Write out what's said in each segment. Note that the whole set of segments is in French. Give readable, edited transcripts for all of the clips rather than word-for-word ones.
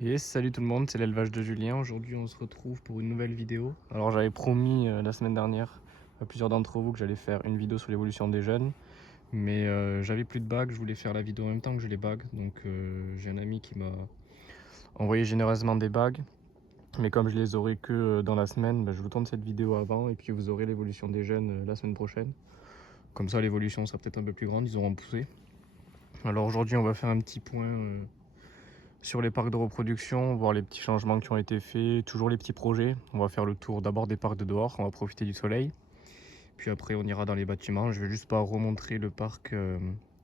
Yes, salut tout le monde, c'est l'élevage de Julien. Aujourd'hui, on se retrouve pour une nouvelle vidéo. Alors, j'avais promis la semaine dernière à plusieurs d'entre vous que j'allais faire une vidéo sur l'évolution des jeunes, mais j'avais plus de bagues. Je voulais faire la vidéo en même temps que j'ai les bagues, donc j'ai un ami qui m'a envoyé généreusement des bagues, mais comme je les aurai que dans la semaine, je vous tourne cette vidéo avant et puis vous aurez l'évolution des jeunes la semaine prochaine. Comme ça, l'évolution sera peut-être un peu plus grande, ils auront poussé. Alors aujourd'hui, on va faire un petit point sur les parcs de reproduction, voir les petits changements qui ont été faits, toujours les petits projets. On va faire le tour d'abord des parcs de dehors, on va profiter du soleil. Puis après, on ira dans les bâtiments. Je vais juste pas remontrer le parc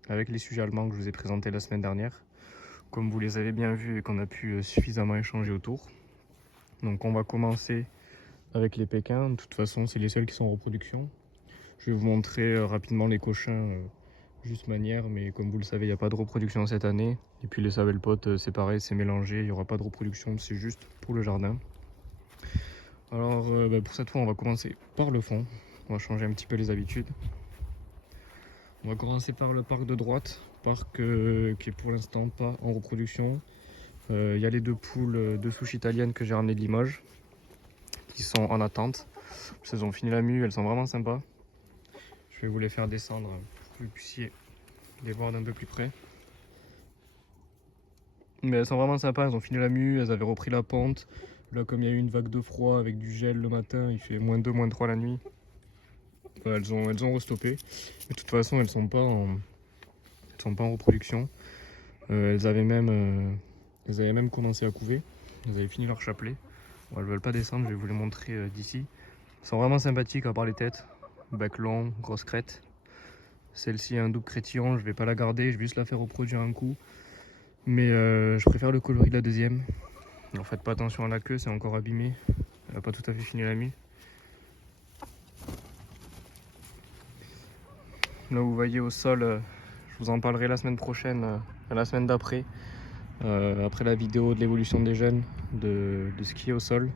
avec les sujets allemands que je vous ai présentés la semaine dernière. Comme vous les avez bien vus et qu'on a pu suffisamment échanger autour. Donc on va commencer avec les Pékins. De toute façon, c'est les seuls qui sont en reproduction. Je vais vous montrer rapidement les cochins juste manière, mais comme vous le savez, il n'y a pas de reproduction cette année. Et puis les sabelpotes, c'est pareil, c'est mélangé, il n'y aura pas de reproduction, c'est juste pour le jardin. Alors pour cette fois, on va commencer par le fond. On va changer un petit peu les habitudes. On va commencer par le parc de droite, parc qui est pour l'instant pas en reproduction. Il y a les deux poules de souche italienne que j'ai ramenées de Limoges, qui sont en attente. Elles ont fini la mue, elles sont vraiment sympas. Je vais vous les faire descendre pour que vous puissiez les voir d'un peu plus près. Mais elles sont vraiment sympas, elles ont fini la mue, elles avaient repris la pente. Là, comme il y a eu une vague de froid avec du gel le matin, il fait -2, -3 la nuit. Elles ont restoppé. De toute façon, elles sont pas en reproduction. Elles avaient même commencé à couver. Elles avaient fini leur chapelet. Bon, elles veulent pas descendre, je vais vous les montrer d'ici. Elles sont vraiment sympathiques à part les têtes. Bec long, grosse crête. Celle-ci a un double crétillon, je vais pas la garder, je vais juste la faire reproduire un coup. Mais je préfère le coloris de la deuxième. Alors faites pas attention à la queue, c'est encore abîmé. Elle n'a pas tout à fait fini la mue. Là vous voyez au sol, je vous en parlerai la semaine prochaine, la semaine d'après. Après la vidéo de l'évolution des jeunes, de ce qui est au sol.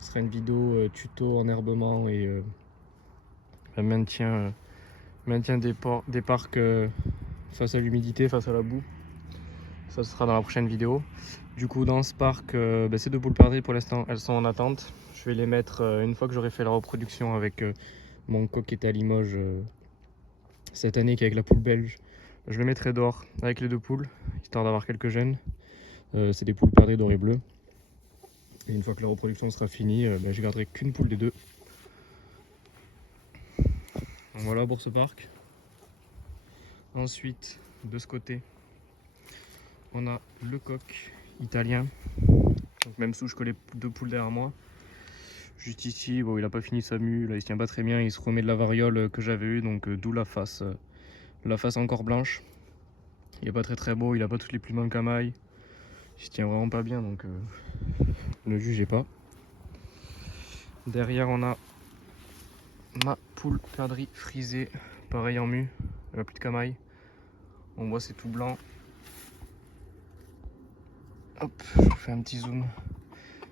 Ce sera une vidéo tuto enherbement et maintien, des parcs face à l'humidité, face à la boue. Ça ce sera dans la prochaine vidéo. Du coup dans ce parc, ces deux poules perdrix pour l'instant elles sont en attente. Je vais les mettre une fois que j'aurai fait la reproduction avec mon coq qui était à Limoges cette année, qui est avec la poule belge. Je le mettrai dehors avec les deux poules, histoire d'avoir quelques jeunes. C'est des poules perdrix dorées bleues. Et une fois que la reproduction sera finie, je garderai qu'une poule des deux. Donc voilà pour ce parc. Ensuite, de ce côté, on a le coq italien. Donc même souche que les deux poules derrière moi. Juste ici, bon, il n'a pas fini sa mue, là il se tient pas très bien, il se remet de la variole que j'avais eue, donc d'où la face encore blanche. Il est pas très beau, il a pas toutes les plumes en camaille. Il se tient vraiment pas bien, donc ne jugez pas. Derrière on a ma poule perdrix frisée, pareil en mue, elle a plus de camaille. On voit c'est tout blanc. Hop, je vous fais un petit zoom.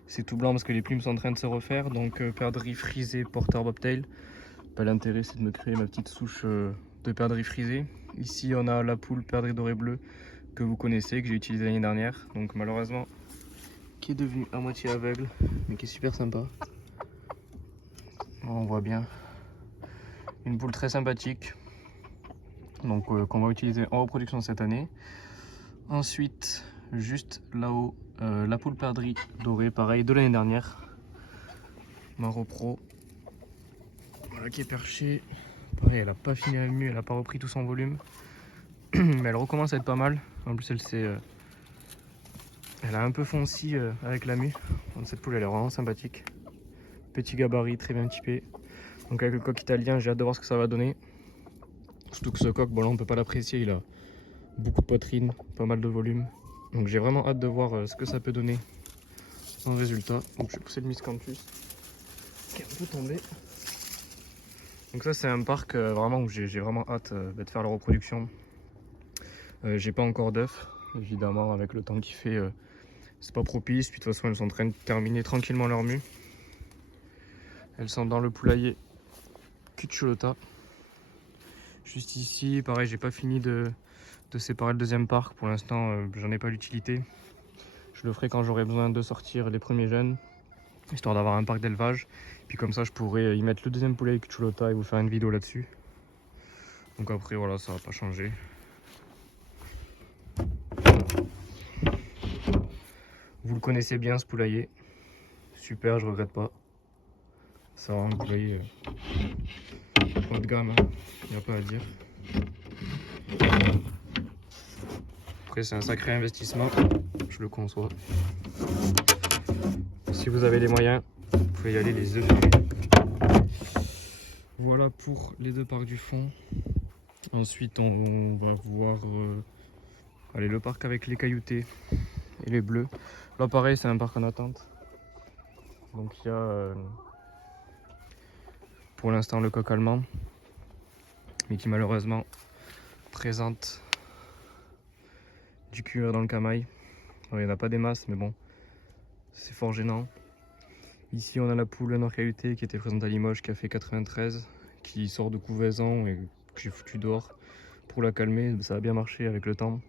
C'est tout blanc parce que les plumes sont en train de se refaire, donc perdrix frisé, porteur bobtail. L'intérêt c'est de me créer ma petite souche de perdrix frisé. Ici on a la poule perdrix doré bleu que vous connaissez, que j'ai utilisé l'année dernière, donc malheureusement qui est devenu à moitié aveugle, mais qui est super sympa. On voit bien une poule très sympathique, donc qu'on va utiliser en reproduction cette année. Ensuite, juste là-haut, la poule perdrix dorée, pareil de l'année dernière, ma repro, voilà, qui est perchée. Pareil, elle a pas fini la mue, elle a pas repris tout son volume, mais elle recommence à être pas mal. En plus, elle a un peu fonci avec la mue. Donc, cette poule, elle est vraiment sympathique. Petit gabarit, très bien typé. Donc avec le coq italien, j'ai hâte de voir ce que ça va donner. Surtout que ce coq, bon là on peut pas l'apprécier, il a beaucoup de poitrine, pas mal de volume. Donc j'ai vraiment hâte de voir ce que ça peut donner en résultat. Donc je vais pousser le miscanthus qui est un peu tombé. Donc ça c'est un parc vraiment où j'ai vraiment hâte de faire la reproduction. J'ai pas encore d'œufs, évidemment avec le temps qu'il fait, c'est pas propice. Puis de toute façon elles sont en train de terminer tranquillement leur mue. Elles sont dans le poulailler Cucciolata. Juste ici, pareil, j'ai pas fini de séparer le deuxième parc. Pour l'instant, j'en ai pas l'utilité. Je le ferai quand j'aurai besoin de sortir les premiers jeunes, histoire d'avoir un parc d'élevage. Puis comme ça, je pourrai y mettre le deuxième poulet avec Chulota et vous faire une vidéo là-dessus. Donc après, voilà, ça va pas changer. Vous le connaissez bien, ce poulailler. Super, je regrette pas. Ça va, un poulailler haut de gamme, hein. Il n'y a pas à dire. Après, c'est un sacré investissement, je le conçois. Si vous avez les moyens, vous pouvez y aller les œufs. Voilà pour les deux parcs du fond. Ensuite, on va voir allez, le parc avec les cailloutés et les bleus. Là, pareil, c'est un parc en attente. Donc, il y a pour l'instant le coq allemand, mais qui malheureusement présente du cuir dans le camail. Alors, il n'y en a pas des masses, mais bon, c'est fort gênant. Ici, on a la poule nord cailloutée qui était présente à Limoges, qui a fait 93, qui sort de couvaison et que j'ai foutu dehors pour la calmer. Ça a bien marché avec le temps.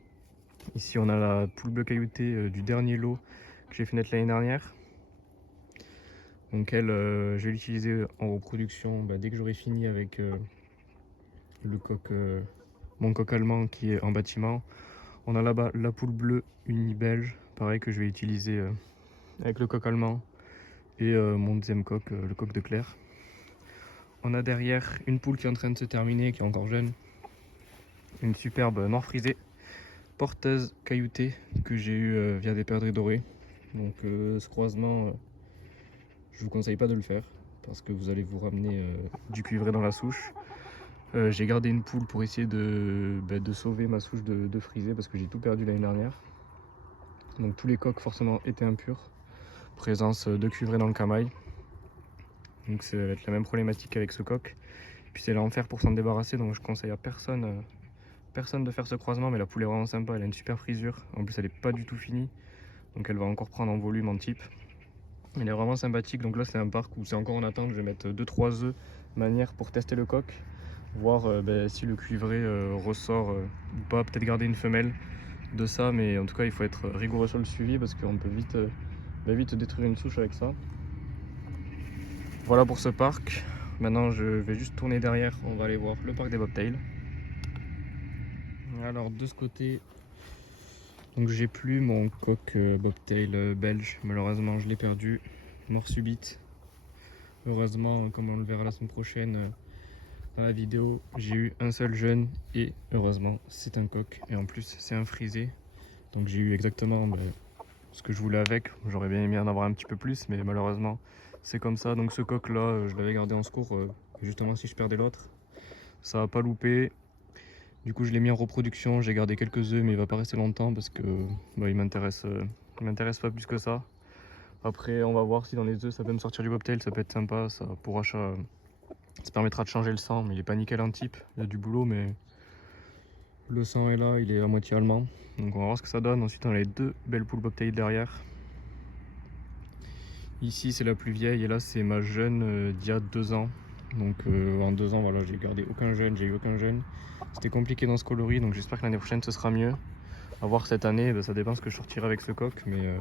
Ici, on a la poule bleue cailloutée du dernier lot que j'ai fait naître l'année dernière. Donc elle, je vais l'utiliser en reproduction dès que j'aurai fini avec le coq, mon coq allemand qui est en bâtiment. On a là-bas la poule bleue uni belge, pareil que je vais utiliser avec le coq allemand et mon deuxième coq, le coq de Claire. On a derrière une poule qui est en train de se terminer, qui est encore jeune, une superbe noir frisée, porteuse cailloutée que j'ai eu via des perdrix dorés. Donc ce croisement, je vous conseille pas de le faire parce que vous allez vous ramener du cuivré dans la souche. J'ai gardé une poule pour essayer de sauver ma souche de frisée parce que j'ai tout perdu l'année dernière. Donc tous les coqs forcément étaient impurs. Présence de cuivré dans le camail. Donc ça va être la même problématique avec ce coq. Puis c'est l'enfer pour s'en débarrasser, donc je conseille à personne, personne de faire ce croisement, mais la poule est vraiment sympa, elle a une super frisure. En plus elle est pas du tout finie, donc elle va encore prendre en volume, en type. Elle est vraiment sympathique, donc là c'est un parc où c'est encore en attente, je vais mettre 2-3 œufs manière pour tester le coq. Voir si le cuivré ressort ou pas, peut-être garder une femelle de ça, mais en tout cas il faut être rigoureux sur le suivi parce qu'on peut vite détruire une souche avec ça. Voilà pour ce parc. Maintenant je vais juste tourner derrière, on va aller voir le parc des bobtails. Alors de ce côté, donc j'ai plus mon coq bobtail belge, malheureusement je l'ai perdu, mort subite. Heureusement, comme on le verra la semaine prochaine dans la vidéo, j'ai eu un seul jeune et heureusement c'est un coq et en plus c'est un frisé. Donc j'ai eu exactement ce que je voulais avec. J'aurais bien aimé en avoir un petit peu plus, mais malheureusement c'est comme ça. Donc ce coq là, je l'avais gardé en secours justement si je perdais l'autre. Ça va pas louper. Du coup je l'ai mis en reproduction, j'ai gardé quelques œufs mais il va pas rester longtemps parce que il m'intéresse pas plus que ça. Après on va voir si dans les œufs ça peut me sortir du bobtail, ça peut être sympa, ça pour achat. Ça permettra de changer le sang, mais il est pas nickel en type, il y a du boulot mais le sang est là, il est à moitié allemand. Donc on va voir ce que ça donne. Ensuite on a les deux belles poules bobtail derrière. Ici c'est la plus vieille et là c'est ma jeune d'il y a 2 ans. Donc en 2 ans voilà, j'ai gardé aucun jeune, j'ai eu aucun jeune. C'était compliqué dans ce coloris, donc j'espère que l'année prochaine ce sera mieux. À voir cette année, ça dépend ce que je sortirai avec ce coq, mais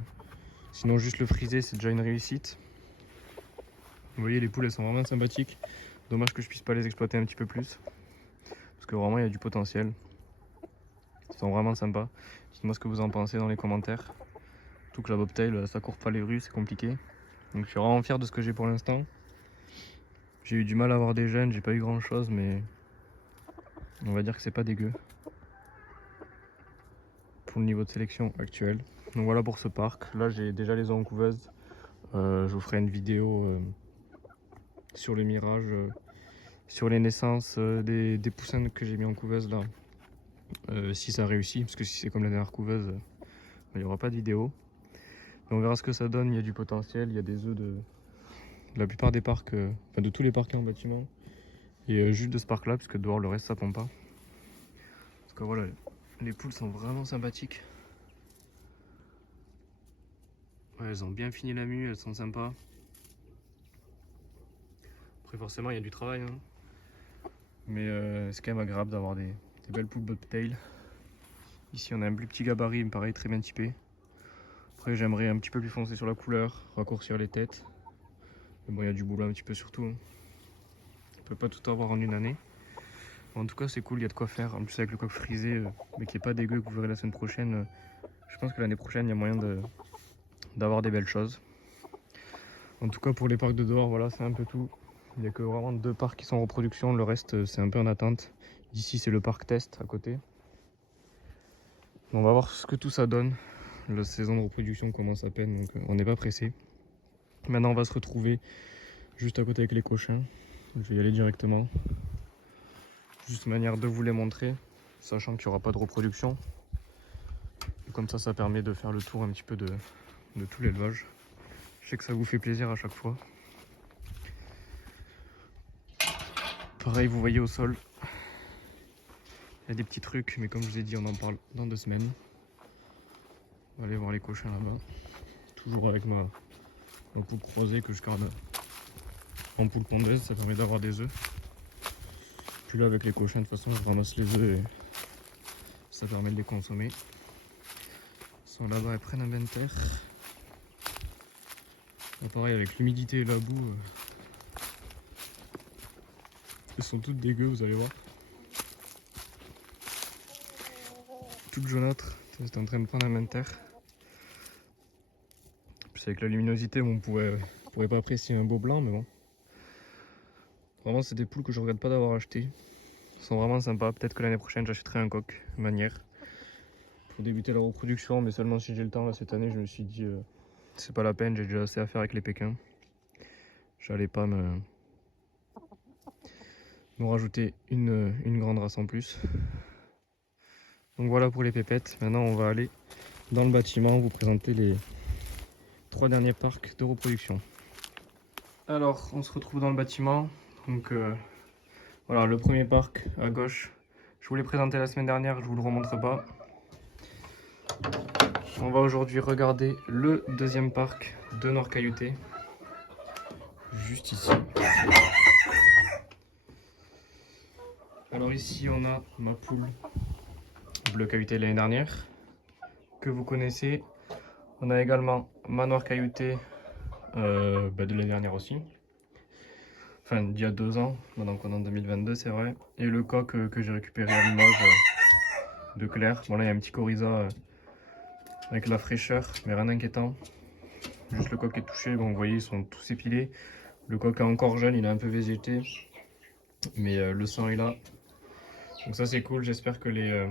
sinon juste le friser c'est déjà une réussite. Vous voyez les poules elles sont vraiment sympathiques. Dommage que je puisse pas les exploiter un petit peu plus. Parce que vraiment il y a du potentiel. Ils sont vraiment sympas. Dites-moi ce que vous en pensez dans les commentaires. Tout que la bobtail ça court pas les rues, c'est compliqué. Donc je suis vraiment fier de ce que j'ai pour l'instant. J'ai eu du mal à avoir des jeunes, j'ai pas eu grand chose, mais on va dire que c'est pas dégueu pour le niveau de sélection actuel. Donc voilà pour ce parc. Là j'ai déjà les œufs en couveuse. Je vous ferai une vidéo sur le mirage, sur les naissances des poussins que j'ai mis en couveuse là. Si ça réussit, parce que si c'est comme la dernière couveuse, il n'y aura pas de vidéo. Mais on verra ce que ça donne, il y a du potentiel, il y a des œufs de la plupart des parcs, enfin de tous les parcs en bâtiment. Et juste de ce parc là, puisque dehors le reste ça pompe pas. En tout cas voilà, les poules sont vraiment sympathiques. Ouais, elles ont bien fini la mue, elles sont sympas. Après forcément il y a du travail, hein. Mais c'est quand même agréable d'avoir des belles poules bobtail. Ici on a un plus petit gabarit, mais pareil très bien typé. Après j'aimerais un petit peu plus foncer sur la couleur, raccourcir les têtes. Mais bon, il y a du boulot un petit peu sur tout. On peut pas tout avoir en une année. En tout cas c'est cool, il y a de quoi faire. En plus avec le coq frisé, mais qui est pas dégueu, que vous verrez la semaine prochaine. Je pense que l'année prochaine il y a moyen d'avoir des belles choses. En tout cas pour les parcs de dehors, voilà, c'est un peu tout. Il n'y a que vraiment 2 parcs qui sont en reproduction, le reste c'est un peu en attente. Ici c'est le parc test à côté. On va voir ce que tout ça donne. La saison de reproduction commence à peine, donc on n'est pas pressé. Maintenant on va se retrouver juste à côté avec les cochins. Je vais y aller directement. Juste manière de vous les montrer, sachant qu'il n'y aura pas de reproduction. Et comme ça permet de faire le tour un petit peu de tout l'élevage. Je sais que ça vous fait plaisir à chaque fois. Pareil, vous voyez au sol, il y a des petits trucs, mais comme je vous ai dit, on en parle dans 2 semaines. On va aller voir les cochins là-bas. Toujours avec ma poule croisée que je garde en poule pondeuse, ça permet d'avoir des œufs. Puis là, avec les cochins, de toute façon, je ramasse les œufs et ça permet de les consommer. Ils sont là-bas, ils prennent un bain de terre. Bon, pareil, avec l'humidité et la boue, elles sont toutes dégueu, vous allez voir. Toutes jaunâtres, c'est en train de prendre un bain de terre. Puis avec la luminosité, on pourrait pas apprécier un beau blanc, mais bon. Vraiment, c'est des poules que je regrette pas d'avoir achetées. Elles sont vraiment sympas. Peut-être que l'année prochaine, j'achèterai un coq manière pour débuter la reproduction, mais seulement si j'ai le temps. Là, cette année, je me suis dit, c'est pas la peine, j'ai déjà assez à faire avec les pékins. J'allais pas me rajouter une grande race en plus. Donc voilà pour les pépettes. Maintenant, on va aller dans le bâtiment vous présenter les 3 derniers parcs de reproduction. Alors, on se retrouve dans le bâtiment. Donc voilà, le premier parc à gauche. Je vous l'ai présenté la semaine dernière, je vous le remontre pas. On va aujourd'hui regarder le deuxième parc de Noircaillouté. Juste ici. Alors ici on a ma poule bleu caillouté l'année dernière, que vous connaissez. On a également ma Noircaillouté de l'année dernière aussi. Enfin d'il y a 2 ans, maintenant qu'on est en 2022 c'est vrai. Et le coq que j'ai récupéré à Limoges de Claire. Bon là il y a un petit coryza avec la fraîcheur, mais rien d'inquiétant. Juste le coq est touché, bon vous voyez ils sont tous épilés. Le coq est encore jeune, il est un peu végété, mais le sang est là. Donc ça c'est cool, j'espère que les œufs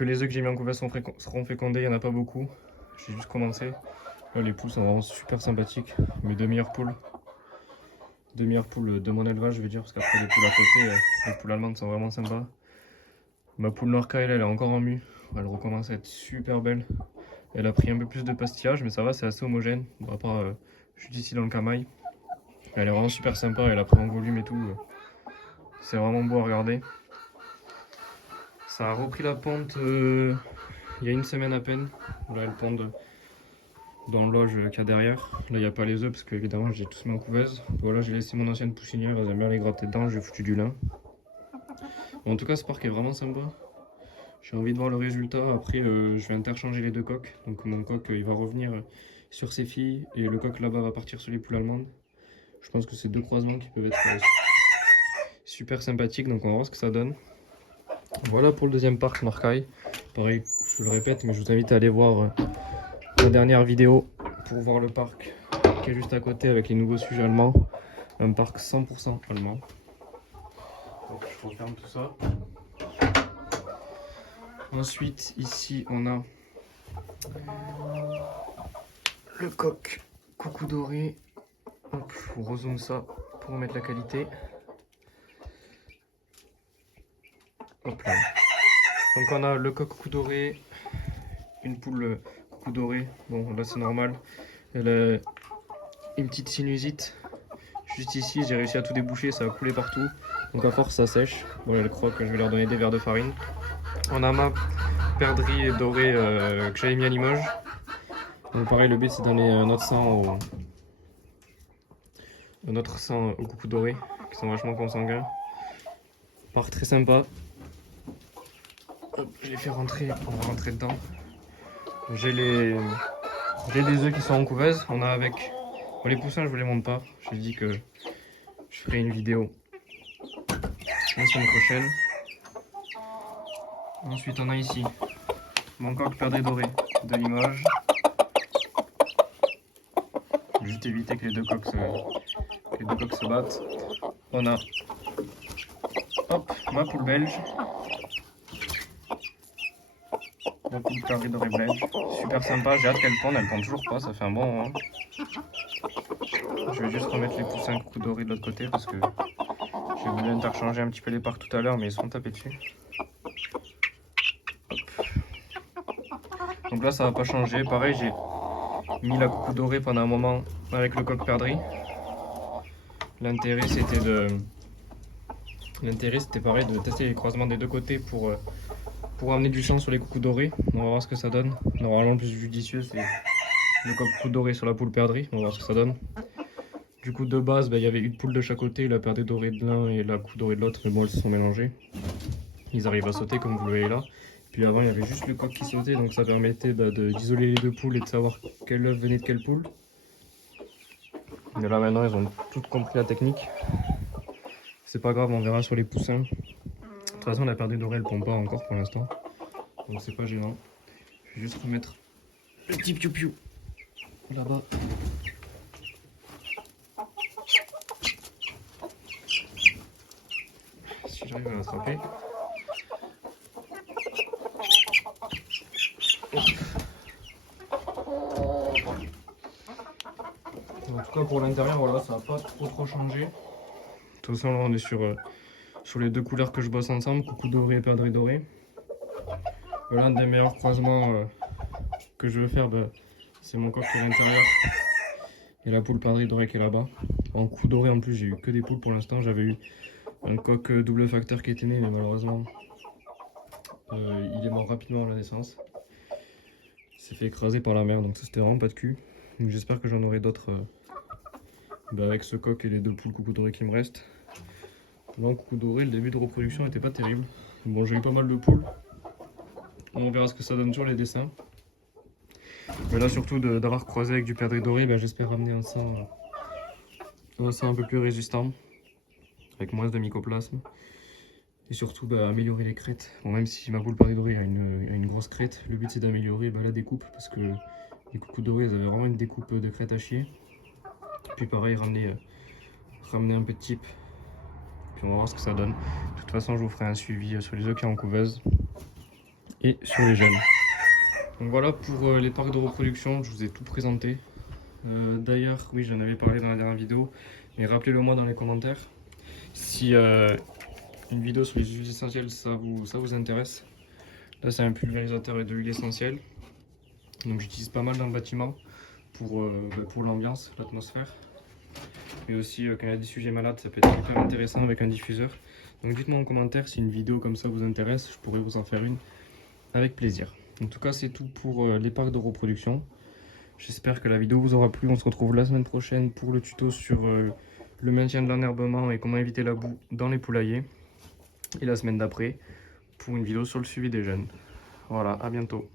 que j'ai mis en couveuse seront fécondés, il n'y en a pas beaucoup. J'ai juste commencé. Là les poules sont vraiment super sympathiques, mes 2 meilleures poules. 2 meilleures poules de mon élevage je veux dire, parce qu'après les poules à côté, les poules allemandes sont vraiment sympas. Ma poule Norca elle est encore en mue, elle recommence à être super belle. Elle a pris un peu plus de pastillage mais ça va, c'est assez homogène. Bon, à part juste ici dans le camail. Elle est vraiment super sympa, elle a pris en volume et tout. C'est vraiment beau à regarder. Ça a repris la ponte il y a 1 semaine à peine. Là elle pond dans le loge qu'il y a derrière. Là il n'y a pas les œufs parce que évidemment j'ai tous mis en couveuse. Voilà, j'ai laissé mon ancienne poussinière, elle aime bien les gratter dedans, j'ai foutu du lin. Bon, en tout cas ce parc est vraiment sympa. J'ai envie de voir le résultat. Après je vais interchanger les 2 coqs. Donc mon coq il va revenir sur ses filles et le coq là-bas va partir sur les poules allemandes. Je pense que c'est 2 croisements qui peuvent être super sympathiques, donc on va voir ce que ça donne. Voilà pour le deuxième parc Norcaille. Pareil, je le répète, mais je vous invite à aller voir la dernière vidéo pour voir le parc qui est juste à côté avec les nouveaux sujets allemands. Un parc 100% allemand. Donc je referme tout ça. Ensuite, ici on a le coq coucou doré. Hop, on rezoome ça pour mettre la qualité. Hop là. Donc on a le coq coucou doré, une poule coucou doré. Bon là c'est normal. Elle a une petite sinusite. Juste ici, j'ai réussi à tout déboucher, ça a coulé partout. Donc à force ça sèche. Bon elle croit que je vais leur donner des verres de farine. On a ma perdrix dorée que j'avais mis à Limoges. Donc pareil, le but c'est donner un autre sang au coucou doré, qui sont vachement consanguins. Parc très sympa. Hop, je les fais rentrer, on va rentrer dedans. J'ai des œufs qui sont en couveuse. On a avec... Bon, les poussins, je vous les montre pas. J'ai dit que je ferai une vidéo la semaine prochaine. Ensuite, on a ici mon coq perdrix doré de Limoges. Juste éviter que les deux coqs se battent. On a hop, ma poule belge. Ma poule perdrix doré belge. Super sympa, j'ai hâte qu'elle pond. Elle pond toujours pas, ça fait un bon moment. Je vais juste remettre les poussins coucou dorés de l'autre côté parce que j'ai voulu interchanger un petit peu les parts tout à l'heure, mais ils sont tapés dessus. Hop. Donc là, ça va pas changer. Pareil, j'ai mis la coucou dorée pendant un moment avec le coq perdrix. L'intérêt c'était pareil de tester les croisements des deux côtés pour amener du champ sur les coucous dorés. On va voir ce que ça donne. Normalement, le plus judicieux, c'est le coq coucou doré sur la poule perdrix. On va voir ce que ça donne. Du coup, de base, il y avait une poule de chaque côté, la perdrix dorée de l'un et la coucou dorée de l'autre, mais bon, elles se sont mélangées. Ils arrivent à sauter, comme vous le voyez là. Puis avant, il y avait juste le coq qui sautait, donc ça permettait d'isoler les deux poules et de savoir quel œuf venait de quelle poule. Mais là, maintenant, ils ont toutes compris la technique. C'est pas grave, on verra sur les poussins. De toute façon, la perdrix dorée, elle pond pas encore pour l'instant. Donc c'est pas gênant. Je vais juste remettre le petit piou-piou là-bas. Si j'arrive à l'attraper. En tout cas pour l'intérieur, voilà, ça n'a pas trop changé. De toute façon là on est sur les deux couleurs que je bosse ensemble, coucou doré et perdrix doré. L'un des meilleurs croisements que je veux faire, c'est mon coq qui est à l'intérieur et la poule perdrix dorée qui est là-bas. En coucou doré en plus j'ai eu que des poules pour l'instant, j'avais eu un coq double facteur qui était né mais malheureusement il est mort rapidement à la naissance. Il s'est fait écraser par la mer donc ça c'était vraiment pas de cul. J'espère que j'en aurai d'autres avec ce coq et les deux poules coucou doré qui me restent. Là en coucou doré le début de reproduction n'était pas terrible. Bon j'ai eu pas mal de poules. On verra ce que ça donne sur les dessins. Mais là surtout d'avoir croisé avec du perdrix doré, j'espère ramener un sang un peu plus résistant, avec moins de mycoplasme. Et surtout améliorer les crêtes. Bon, même si ma poule perdrix doré a une grosse crête, le but c'est d'améliorer la découpe parce que les coucous dorés ils avaient vraiment une découpe de crête à chier. Puis pareil ramener un peu de type. Puis on va voir ce que ça donne. De toute façon je vous ferai un suivi sur les œufs qui sont en couveuse et sur les jeunes. Donc voilà pour les parcs de reproduction, je vous ai tout présenté. D'ailleurs, oui, j'en avais parlé dans la dernière vidéo, mais rappelez-le moi dans les commentaires si une vidéo sur les huiles essentielles ça vous intéresse. Là, c'est un pulvérisateur de huile essentielle, donc j'utilise pas mal dans le bâtiment pour l'ambiance, l'atmosphère. Et aussi, quand il y a des sujets malades, ça peut être hyper intéressant avec un diffuseur. Donc dites-moi en commentaire si une vidéo comme ça vous intéresse, je pourrais vous en faire une avec plaisir. En tout cas, c'est tout pour les parcs de reproduction. J'espère que la vidéo vous aura plu. On se retrouve la semaine prochaine pour le tuto sur le maintien de l'enherbement et comment éviter la boue dans les poulaillers. Et la semaine d'après pour une vidéo sur le suivi des jeunes. Voilà, à bientôt.